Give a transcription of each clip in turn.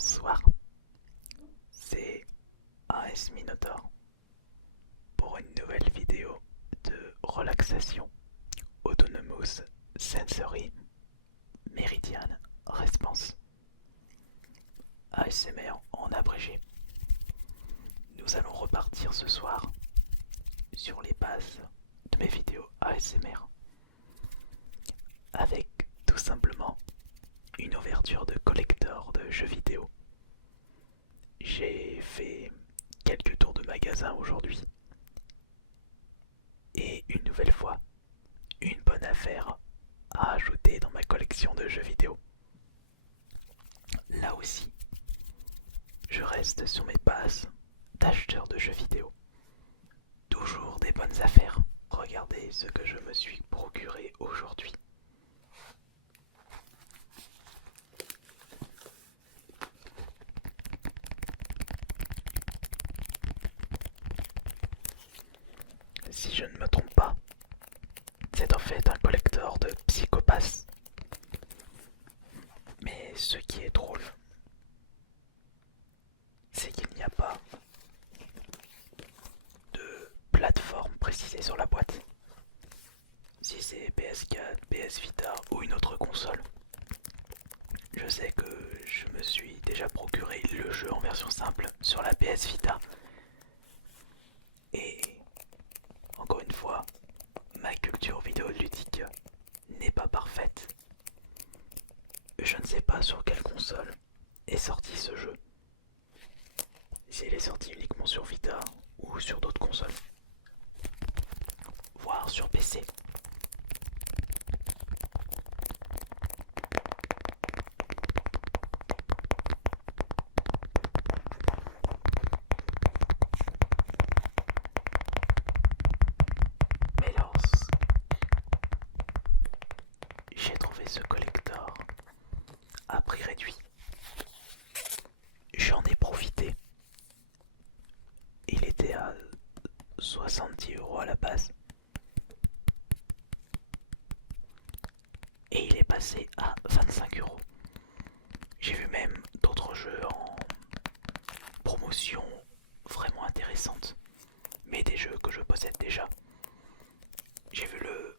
Bonsoir, c'est AS Minotaur pour une nouvelle vidéo de relaxation Autonomous Sensory Meridian Response. ASMR en abrégé. Nous allons repartir ce soir sur les bases de mes vidéos ASMR avec tout simplement une ouverture de collector de jeux vidéo. J'ai fait quelques tours de magasin aujourd'hui et une nouvelle fois, une bonne affaire à ajouter dans ma collection de jeux vidéo. Là aussi, je reste sur mes bases d'acheteur de jeux vidéo. Toujours des bonnes affaires. Regardez ce que je me suis procuré aujourd'hui. Si je ne me trompe pas, c'est en fait un collector de Psycho-Pass. Mais ce qui est drôle, c'est qu'il n'y a pas de plateforme précisée sur la boîte. Si c'est PS4, PS Vita ou une autre console. Je sais que je me suis déjà procuré le jeu en version simple sur la PS Vita. Et encore une fois, ma culture vidéoludique n'est pas parfaite. Je ne sais pas sur quelle console est sorti ce jeu. S'il est sorti uniquement sur Vita ou sur d'autres consoles. Voire sur PC. Mais lorsque j'ai trouvé ce collector à prix réduit, j'en ai profité. Il était à 70€ à la base. Et il est passé à 25€. J'ai vu même d'autres jeux en promotion vraiment intéressantes, mais des jeux que je possède déjà. J'ai vu le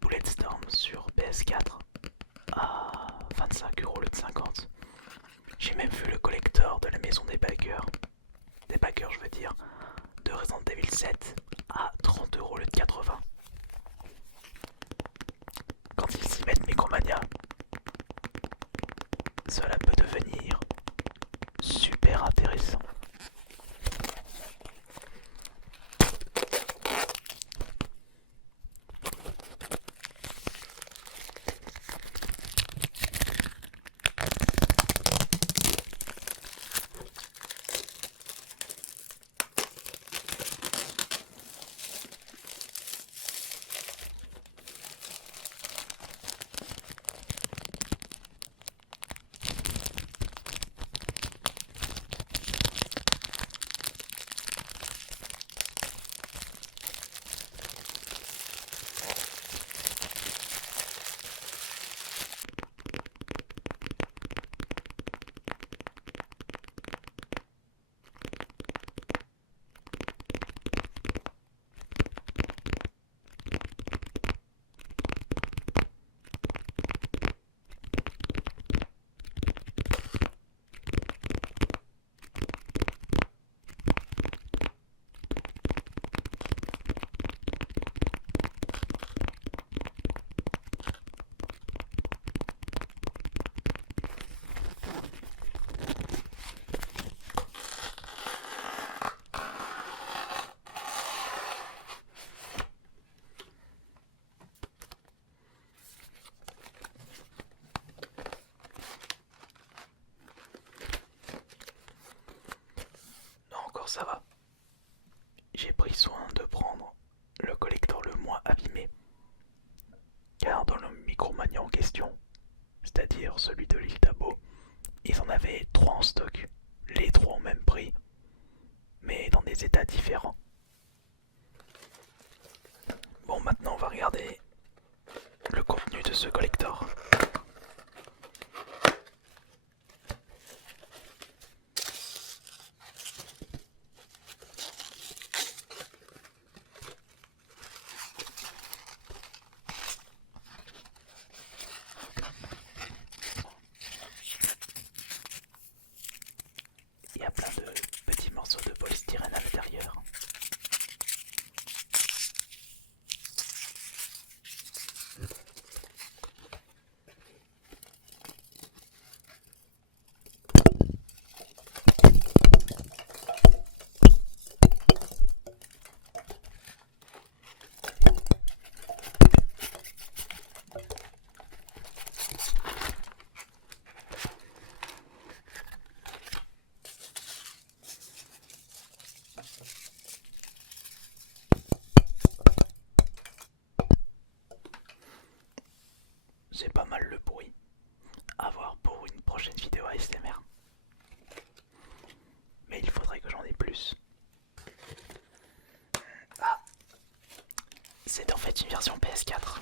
Bulletstorm sur PS4 à 25€ au lieu de 50. J'ai même vu le collector de la maison des backers je veux dire, de Resident Evil 7 à 30€ au lieu de 80. Quand ils s'y mettent Micromania, cela peut devenir super intéressant. Non, encore ça va. J'ai pris soin de prendre le collector le moins abîmé, car dans le Micromania en question, c'est-à-dire celui de l'île d'Abo, ils en avaient 3 en stock, les 3 au même prix, mais dans des états différents. Bon, maintenant on va regarder le contenu de ce collector. y a plein de petits morceaux de polystyrène à l'intérieur. C'est pas mal le bruit. À voir pour une prochaine vidéo ASMR. Mais il faudrait que j'en ai plus. Ah, c'est en fait une version PS4.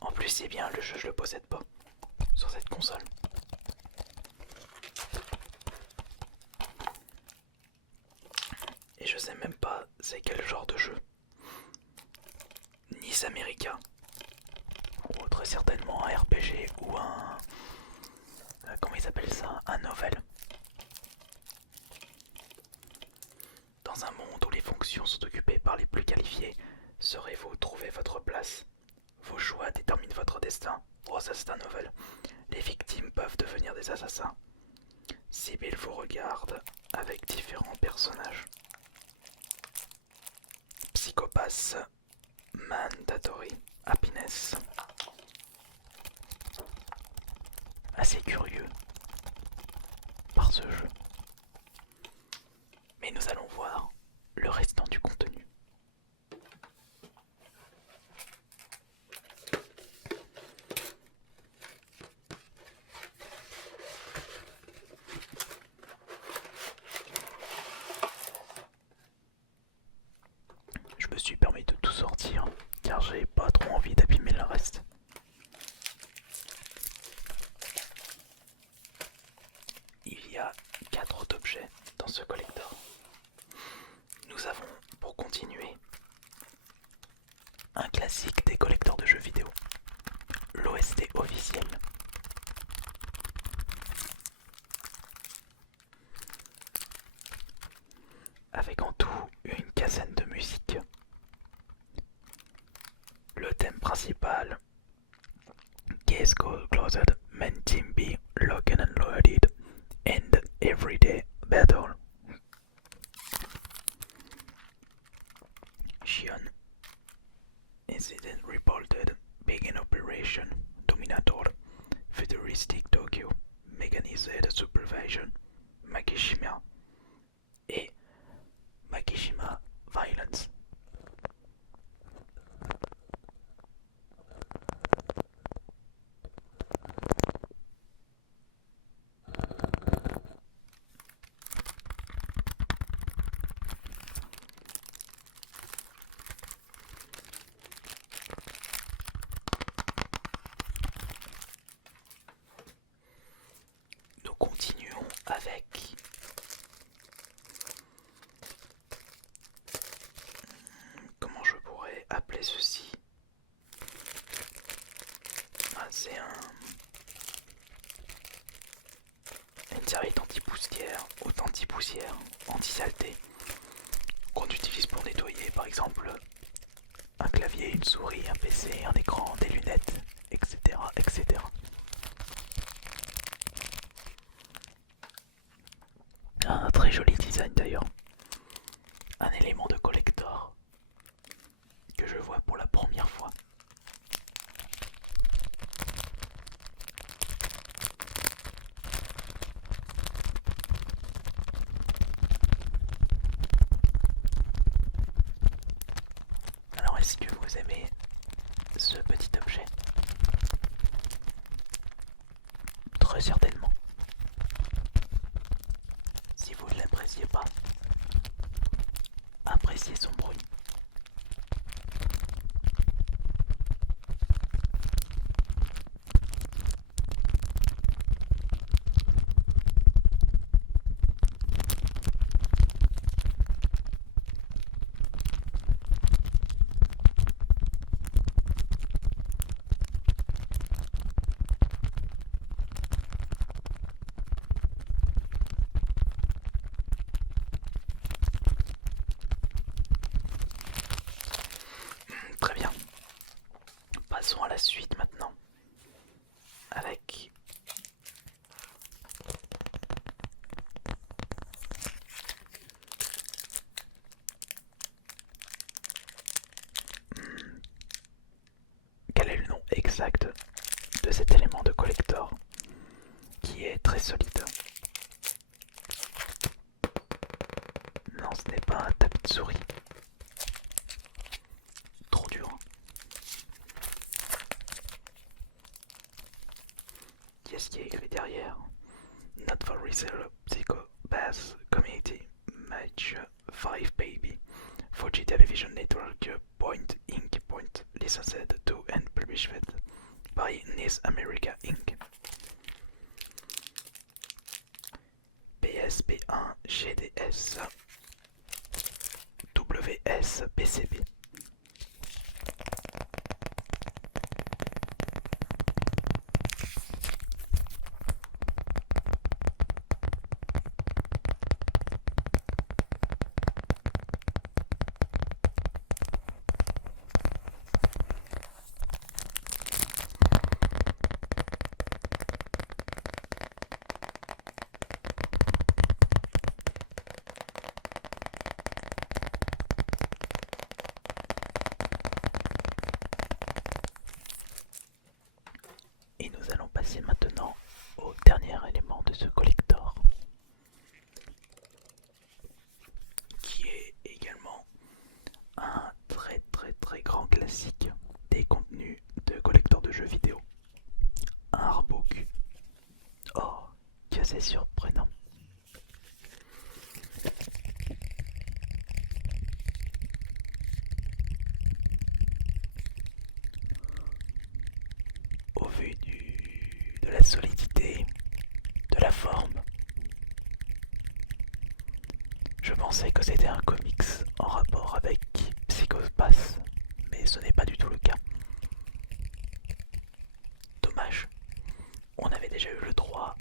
En plus c'est bien, le jeu je le possède pas sur cette console. Et je sais même pas c'est quel genre de jeu. Nice America. Ou très certainement un RPG ou un... comment ils appellent ça? Un novel. Dans un monde où les fonctions sont occupées par les plus qualifiés, saurez-vous trouver votre place? Vos choix déterminent votre destin. Oh, ça c'est un novel. Les victimes peuvent devenir des assassins. Sibyl vous regarde avec différents personnages. Psychopath, Mandatory, Happiness. Assez curieux par ce jeu. Mais nous allons voir le restant du contenu. Je me suis permis de tout sortir car j'ai pas trop envie d'abîmer le reste. Il y a 4 autres objets dans ce collector. Nous avons, pour continuer, un classique des collecteurs de jeux vidéo, l'OST officiel. Avec en tout une quinzaine de musiques. Le thème principal, Case Closed, Main Team B, Locked and Loaded, and Everyday Battle. Shion, Incident Reported, Begin Operation, Dominator, Futuristic Tokyo, Mechanized Supervision, Makishima et Makishima Violence. Nous continuons avec comment je pourrais appeler ceci? C'est une série d'anti-poussière, anti-poussière, anti-saleté qu'on utilise pour nettoyer par exemple un clavier, une souris, un PC, un écran, des lunettes, etc. etc. Un très joli design d'ailleurs. Un élément de collector que je vois pour la première fois. Alors est-ce que vous aimez ce petit objet? Très certainement. Si vous ne l'appréciez pas, appréciez son bruit. la suite maintenant. Avec quel est le nom exact de cet élément de collector qui est très solide? Non, ce n'est pas un tapis de souris. Trop dur. Qu'est-ce qui est écrit derrière? Not for resale, Psychopath Community Match 5 Baby. 4G Television Network Point Inc. Point licensed to and published by NIS America Inc. PSP1 GDS WS PCB. Et nous allons passer maintenant au dernier élément de ce collector, qui est également un très grand classique des contenus de collector de jeux vidéo. Un artbook. Oh, que c'est surprenant. Au vu de la solidité, de la forme, je pensais que c'était un comics en rapport avec Psychopath, mais ce n'est pas du tout le cas. Dommage, on avait déjà eu le droit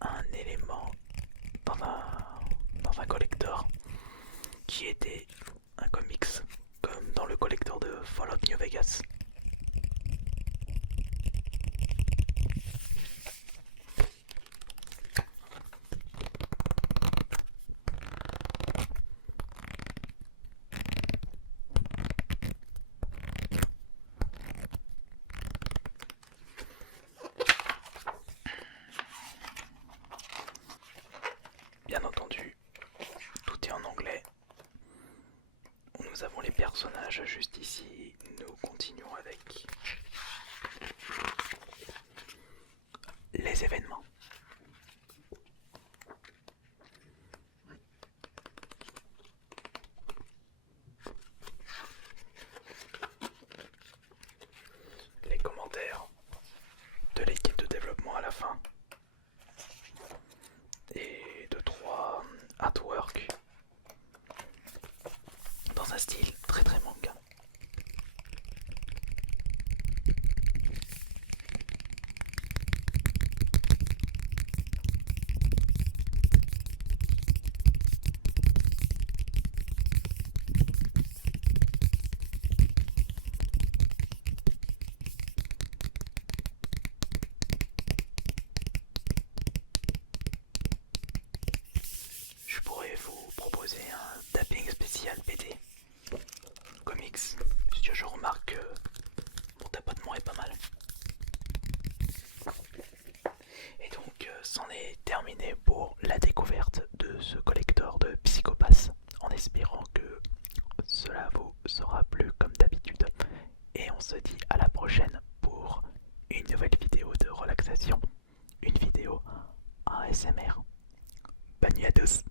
à un élément dans un collector qui était un comics, comme dans le collector de Fallout New Vegas. Bien entendu, tout est en anglais. Nous avons les personnages juste ici. Nous continuons avec les événements. Les commentaires de l'équipe de développement à la fin. Et 2-3 artwork dans un style très manga. Je pourrais vous proposer un tapping spécial BD comics, puisque je remarque que mon tapotement est pas mal. Et donc c'en est terminé pour la découverte de ce collector de Psychopath, en espérant que cela vous sera plu comme d'habitude. Et on se dit à la prochaine pour une nouvelle vidéo de relaxation, une vidéo ASMR. Bonne nuit à tous.